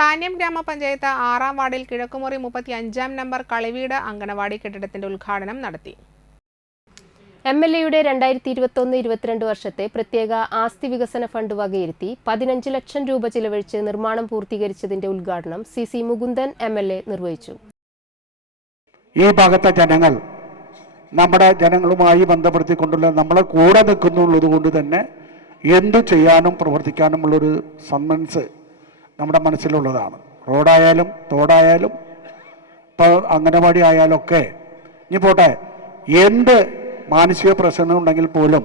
താന്യം ഗ്രാമപഞ്ചായത്ത് 6-ാം വാർഡിൽ കിഴക്കുമുറി 35-ാം നമ്പർ കളിവീട് അങ്കണവാടി കെട്ടിടത്തിന്റെ ഉദ്ഘാടനം നടത്തി. എംഎൽഎയുടെ 2021-22 വർഷത്തെ പ്രത്യേക ആസ്തി വികസന ഫണ്ട് വകയിരുത്തി 15 ലക്ഷം രൂപ ചിലവഴിച്ച് നിർമ്മാണം പൂർത്തീകരിച്ചതിന്റെ ഉദ്ഘാടനം സി മുകുന്ദൻ എംഎൽഎ നിർവഹിച്ചു. ഈ ഭാഗത്തെ ജനങ്ങൾ നമ്മുടെ ജനങ്ങളുമായി ബന്ധപ്പെടുത്തിക്കൊണ്ടുള്ള നമ്മളെ കൂടെ നിൽക്കുന്നുള്ളത് കൊണ്ട് തന്നെ എന്തു ചെയ്യാനും പ്രവർത്തിക്കാനുമുള്ളൊരു സമ്മൻസ് നമ്മുടെ മനസ്സിലുള്ളതാണ്. റോഡായാലും തോടായാലും ഇപ്പോൾ അംഗനവാടി ആയാലും ഒക്കെ ഇനി പോട്ടെ, എന്ത് മാനസിക പ്രശ്നം ഉണ്ടെങ്കിൽ പോലും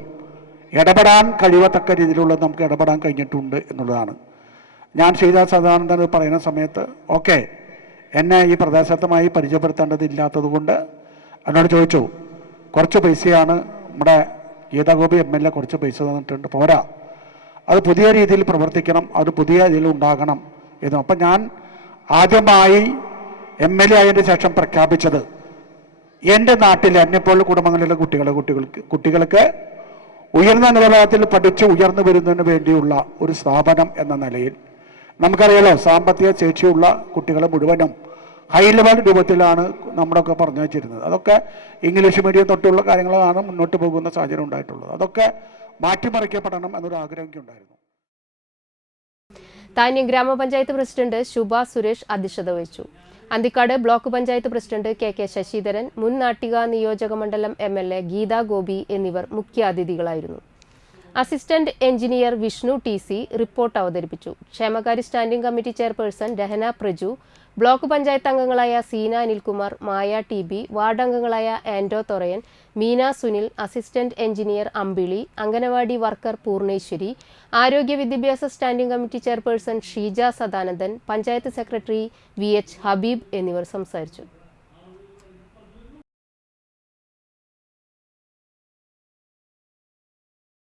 ഇടപെടാൻ കഴിയത്തക്ക രീതിയിലുള്ള നമുക്ക് ഇടപെടാൻ കഴിഞ്ഞിട്ടുണ്ട് എന്നുള്ളതാണ്. ഞാൻ ശ്രീദാ സദാനന്ദൻ പറയുന്ന സമയത്ത് ഓക്കെ എന്നെ ഈ പ്രദേശത്തുമായി പരിചയപ്പെടുത്തേണ്ടതില്ലാത്തത് കൊണ്ട് എന്നോട് ചോദിച്ചു, കുറച്ച് പൈസയാണ് നമ്മുടെ ഗീതാഗോപി MLA കുറച്ച് പൈസ തന്നിട്ടുണ്ട്, പോരാ, അത് പുതിയ രീതിയിൽ പ്രവർത്തിക്കണം, അത് പുതിയ രീതിയിൽ ഉണ്ടാകണം എന്നും. അപ്പം ഞാൻ ആദ്യമായി MLA ആയതിന് ശേഷം പ്രഖ്യാപിച്ചത് എൻ്റെ നാട്ടിൽ എന്നെപ്പോലുള്ള കുടുംബങ്ങളിലെ കുട്ടികൾക്ക് ഉയർന്ന നിലവാരത്തിൽ പഠിച്ച് ഉയർന്നു വരുന്നതിന് വേണ്ടിയുള്ള ഒരു സ്ഥാപനം എന്ന നിലയിൽ നമുക്കറിയാലോ, സാമ്പത്തിക ശേഷിയുള്ള കുട്ടികളെ മുഴുവനും ഹൈ ലെവൽ രൂപത്തിലാണ് നമ്മളൊക്കെ പറഞ്ഞു വെച്ചിരുന്നത്. അതൊക്കെ ഇംഗ്ലീഷ് മീഡിയം തൊട്ടുള്ള കാര്യങ്ങളാണ് മുന്നോട്ട് പോകുന്ന സാഹചര്യം ഉണ്ടായിട്ടുള്ളത്. അതൊക്കെ മാറ്റിമറിക്കപ്പെടണം എന്നൊരു ആഗ്രഹം ഉണ്ടായിരുന്നു. താന്യം ഗ്രാമപഞ്ചായത്ത് പ്രസിഡന്റ് ശുഭ സുരേഷ് അധ്യക്ഷത വഹിച്ചു. Anthikad block panchayat president KK Sasidharan, മുൻ നാട്ടിക നിയോജക മണ്ഡലം MLA ഗീതാ ഗോപി എന്നിവർ മുഖ്യാതിഥികളായിരുന്നു. Assistant engineer Vishnu TC report അവതരിപ്പിച്ചു. ക്ഷേമകാര്യ standing committee chairperson Rahana Praju, block panchayat അംഗങ്ങളായ സീന അനിൽകുമാർ, മായ TB, വാർഡ് അംഗങ്ങളായ Ando Thorayan, Meena Sunil, assistant engineer Ambili, anganwadi worker Poorneswari, ആരോഗ്യ വിദ്യാഭ്യാസ standing committee chairperson Sheeja Sadanandan, panchayat secretary VH Habeeb എന്നിവർ സംസാരിച്ചു.